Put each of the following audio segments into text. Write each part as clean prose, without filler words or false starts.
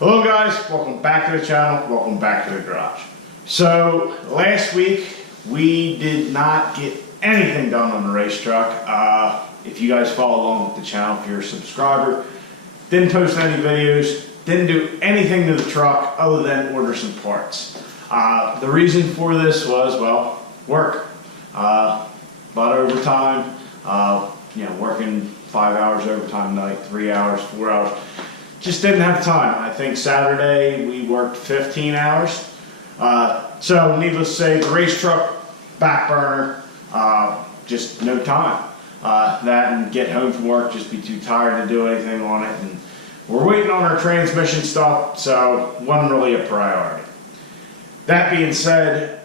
Hello guys, welcome back to the channel, welcome back to the garage. So last week we did not get anything done on the race truck. If you guys follow along with the channel, if you're a subscriber, didn't post any videos, didn't do anything to the truck other than order some parts. The reason for this was, well, work. A lot of overtime, working 5 hours overtime night, 3 hours, 4 hours. Just didn't have time. I think Saturday we worked 15 hours. So needless to say, the race truck, back burner, just no time. That and get home from work, just be too tired to do anything on it. And we're waiting on our transmission stuff, so it wasn't really a priority. That being said,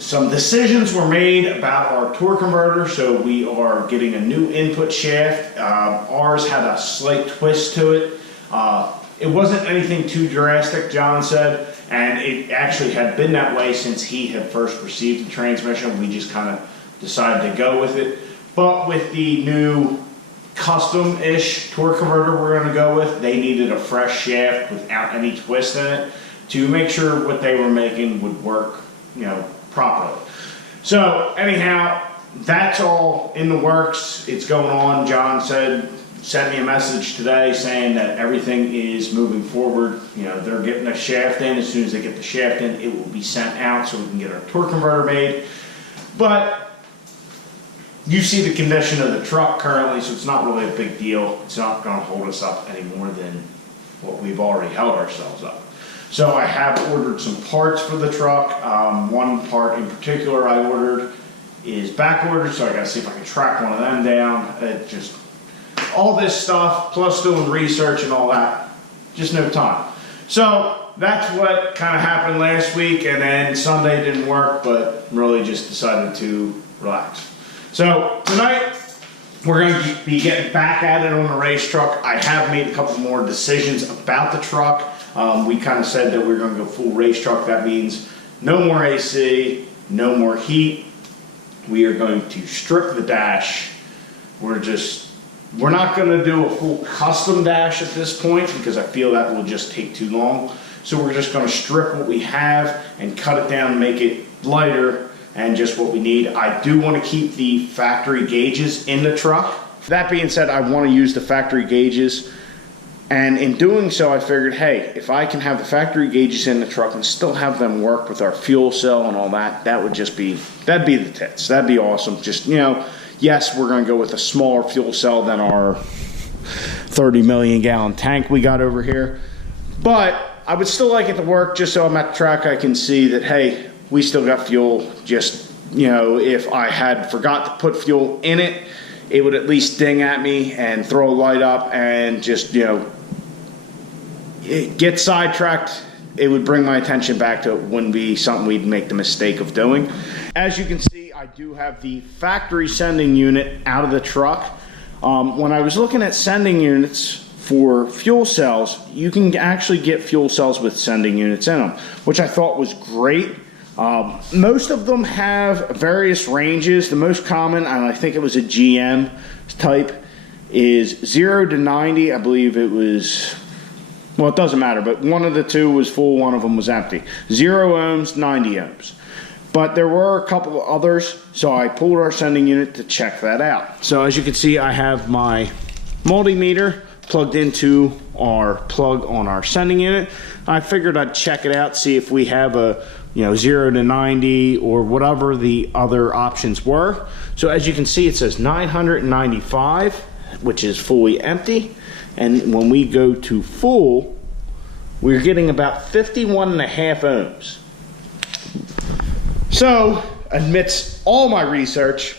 some decisions were made about our torque converter, so we are getting a new input shaft. Ours had a slight twist to it. It wasn't anything too drastic, John said, and it actually had been that way since he had first received the transmission. We just kind of decided to go with it. But with the new custom-ish torque converter we're going to go with, they needed a fresh shaft without any twist in it to make sure what they were making would work, properly. So anyhow, that's all in the works. It's going on. John sent me a message today saying that everything is moving forward. They're getting a shaft in. As soon as they get the shaft in, it will be sent out so we can get our torque converter made. But you see the condition of the truck currently, so it's not really a big deal. It's not going to hold us up any more than what we've already held ourselves up. So I have ordered some parts for the truck. One part in particular I ordered is back ordered, so I got to see if I can track one of them down. All this stuff, plus doing research and all that, just no time. So that's what kind of happened last week, and then Sunday didn't work, but really just decided to relax. So tonight, we're going to be getting back at it on the race truck. I have made a couple more decisions about the truck. We kind of said that we're going to go full race truck. That means no more AC, no more heat. We are going to strip the dash. We're not going to do a full custom dash at this point because I feel that will just take too long. So we're just going to strip what we have and cut it down and make it lighter and just what we need. I do want to keep the factory gauges in the truck. That being said, I want to use the factory gauges. And in doing so, I figured, hey, if I can have the factory gauges in the truck and still have them work with our fuel cell and all that, that'd be the tits. That'd be awesome. Just, yes, we're going to go with a smaller fuel cell than our 30 million gallon tank we got over here. But I would still like it to work just so I'm at the track I can see that, hey, we still got fuel. Just, if I had forgot to put fuel in it, it would at least ding at me and throw a light up and just, get sidetracked. It would bring my attention back to it. Wouldn't be something we'd make the mistake of doing. As you can see, I do have the factory sending unit out of the truck. When I was looking at sending units for fuel cells, you can actually get fuel cells with sending units in them, which I thought was great. Most of them have various ranges. The most common, and I think it was a GM type, is 0 to 90. I believe it was, well, it doesn't matter, but one of the two was full, one of them was empty. 0 ohms, 90 ohms. But there were a couple of others, so I pulled our sending unit to check that out. So as you can see, I have my multimeter plugged into our plug on our sending unit. I figured I'd check it out, see if we have a 0 to 90 or whatever the other options were. So as you can see, it says 995, which is fully empty. And when we go to full, we're getting about 51.5 ohms. So, amidst all my research,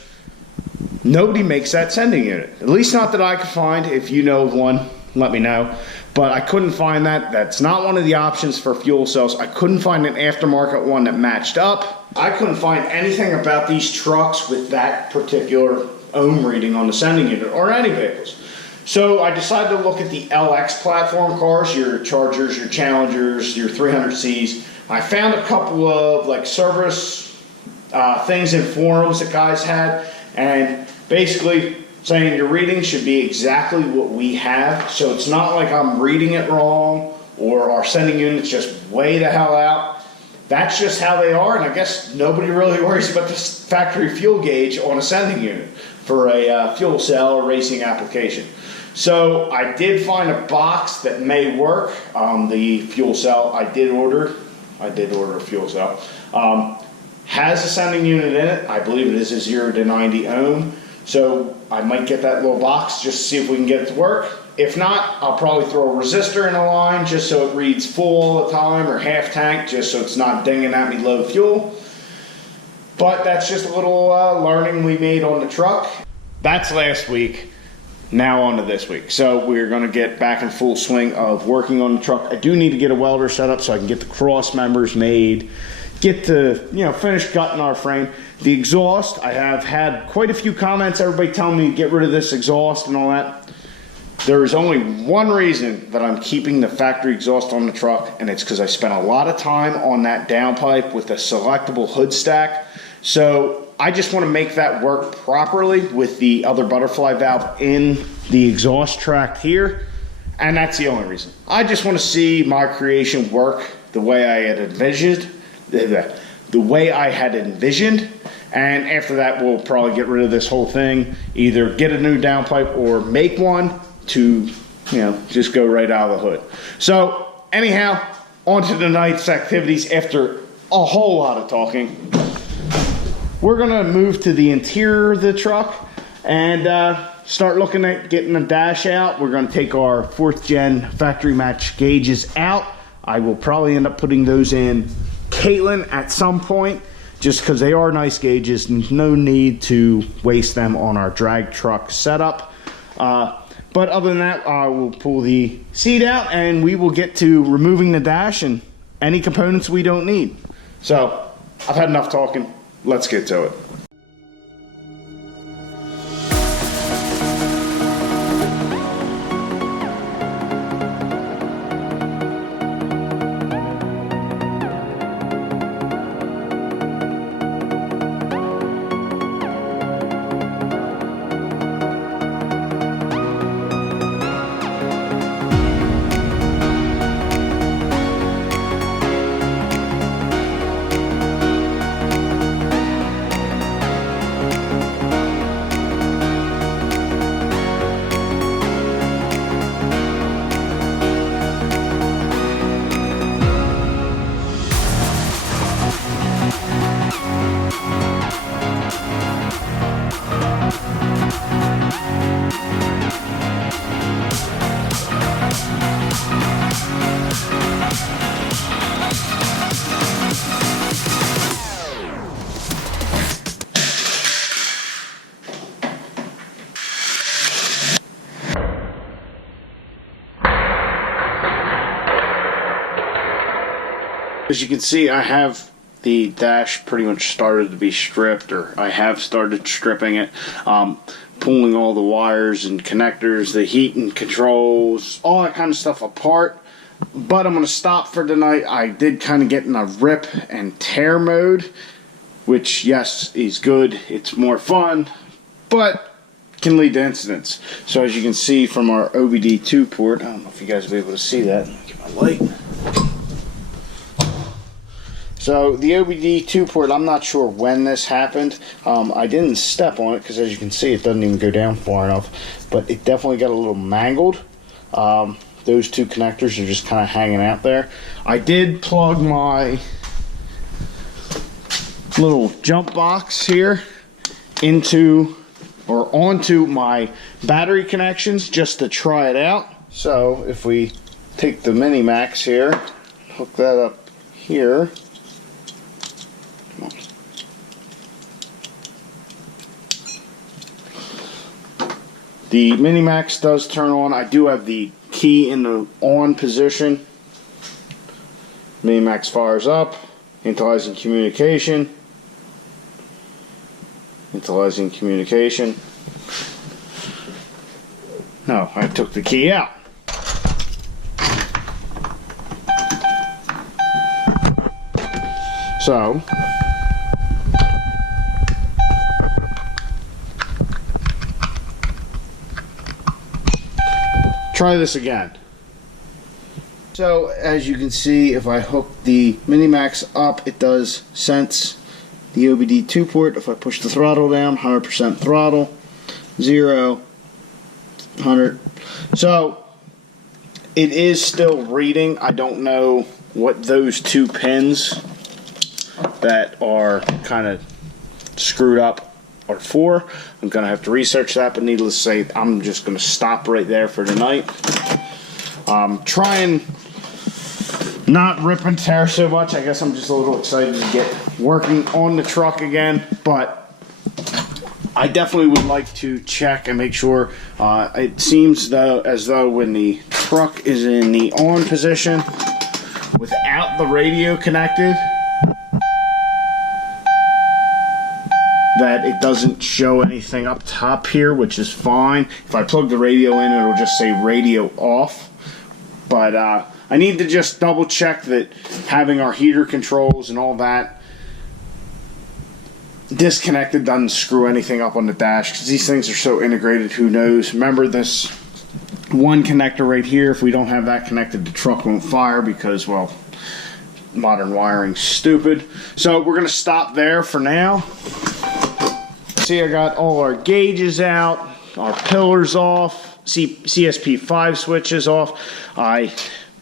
nobody makes that sending unit. At least not that I could find. If you know of one, let me know. But I couldn't find that. That's not one of the options for fuel cells. I couldn't find an aftermarket one that matched up. I couldn't find anything about these trucks with that particular ohm reading on the sending unit or any vehicles. So I decided to look at the LX platform cars, your Chargers, your Challengers, your 300Cs. I found a couple of service things in forums that guys had, and basically saying your reading should be exactly what we have. So it's not like I'm reading it wrong or our sending unit's just way the hell out. That's just how they are, and I guess nobody really worries about this factory fuel gauge on a sending unit for a fuel cell or racing application. So I did find a box that may work. The fuel cell I did order a fuel cell. Has a sending unit in it. I believe it is a 0 to 90 ohm. So I might get that little box just to see if we can get it to work. If not, I'll probably throw a resistor in a line just so it reads full all the time, or half tank just so it's not dinging at me low fuel. But that's just a little learning we made on the truck. That's last week. Now on to this week. So we're going to get back in full swing of working on the truck. I do need to get a welder set up so I can get the cross members made, get to, finish gutting our frame. The exhaust, I have had quite a few comments, everybody telling me to get rid of this exhaust and all that. There is only one reason that I'm keeping the factory exhaust on the truck, and it's because I spent a lot of time on that downpipe with a selectable hood stack. So I just want to make that work properly with the other butterfly valve in the exhaust tract here, and that's the only reason. I just want to see my creation work the way I had envisioned, and after that we'll probably get rid of this whole thing, either get a new downpipe or make one to, just go right out of the hood. So anyhow, on to tonight's activities. After a whole lot of talking, we're gonna move to the interior of the truck and start looking at getting the dash out. We're gonna take our 4th gen factory match gauges out. I will probably end up putting those in Caitlin at some point, just because they are nice gauges and no need to waste them on our drag truck setup. But other than that, I will pull the seat out and we will get to removing the dash and any components we don't need. So I've had enough talking. Let's get to it. As you can see, I have the dash pretty much started to be stripped, or I have started stripping it, pulling all the wires and connectors, the heat and controls, all that kind of stuff apart. But I'm going to stop for tonight. I did kind of get in a rip and tear mode, which, yes, is good. It's more fun, but can lead to incidents. So as you can see from our OBD2 port, I don't know if you guys will be able to see that. Get my light. So the OBD2 port, I'm not sure when this happened. I didn't step on it because, as you can see, it doesn't even go down far enough. But it definitely got a little mangled. Those two connectors are just kind of hanging out there. I did plug my little jump box here into or onto my battery connections just to try it out. So if we take the Mini Max here, hook that up here. The Mini Max does turn on. I do have the key in the on position. Mini Max fires up, initializing communication. Initializing communication. No, I took the key out. So try this again. So as you can see, if I hook the Minimax up, it does sense the OBD2 port. If I push the throttle down, 100% throttle, 0, 100. So it is still reading. I don't know what those two pins that are kind of screwed up are for. I'm going to have to research that, but needless to say, I'm just going to stop right there for tonight. Try and not rip and tear so much. I guess I'm just a little excited to get working on the truck again, but I definitely would like to check and make sure. It seems as though when the truck is in the on position without the radio connected, that it doesn't show anything up top here, which is fine. If I plug the radio in, it'll just say radio off. But I need to just double check that having our heater controls and all that disconnected doesn't screw anything up on the dash, because these things are so integrated, who knows. Remember this one connector right here, if we don't have that connected, the truck won't fire because, well, modern wiring's stupid. So we're going to stop there for now. See, I got all our gauges out, our pillars off, CSP5 switches off. I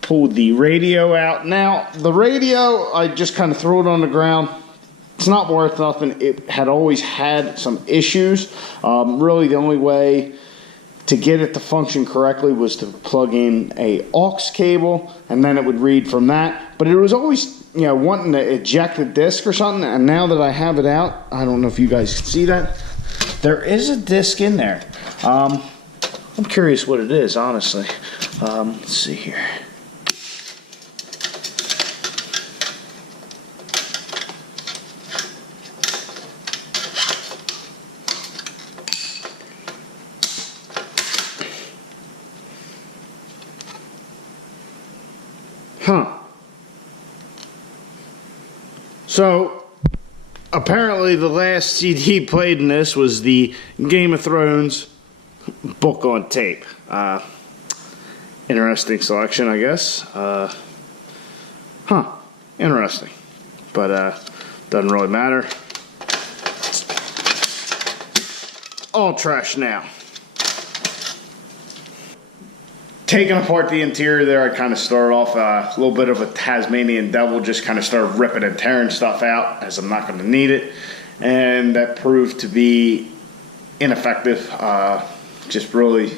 pulled the radio out. Now, the radio, I just kind of threw it on the ground. It's not worth nothing. It had always had some issues. Really, the only way to get it to function correctly was to plug in a aux cable, and then it would read from that. But it was always, you know, wanting to eject the disc or something, and now that I have it out, I don't know if you guys can see that, there is a disc in there. I'm curious what it is, honestly. Let's see here. So, apparently the last CD played in this was the Game of Thrones book on tape. Interesting selection, I guess. Interesting. But doesn't really matter. All trash now. Taking apart the interior there, I kind of started off a little bit of a Tasmanian devil, just kind of started ripping and tearing stuff out, as I'm not going to need it. And that proved to be ineffective. Just really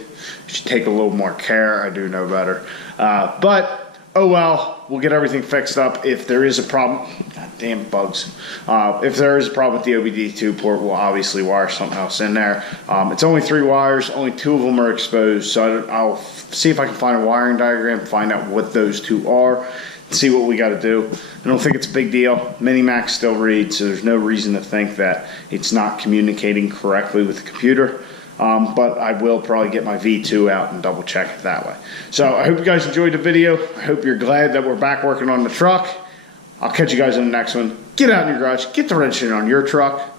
should take a little more care. I do know better. But, oh well, we'll get everything fixed up. If there is a problem, goddamn bugs. If there is a problem with the OBD2 port, we'll obviously wire something else in there. It's only 3 wires, only 2 of them are exposed, so I'll see if I can find a wiring diagram, find out what those 2 are, see what we got to do. I don't think it's a big deal. Minimax still reads, so there's no reason to think that it's not communicating correctly with the computer. But I will probably get my V2 out and double check it that way. So I hope you guys enjoyed the video. I hope you're glad that we're back working on the truck. I'll catch you guys in the next one. Get out in your garage, get the registration on your truck,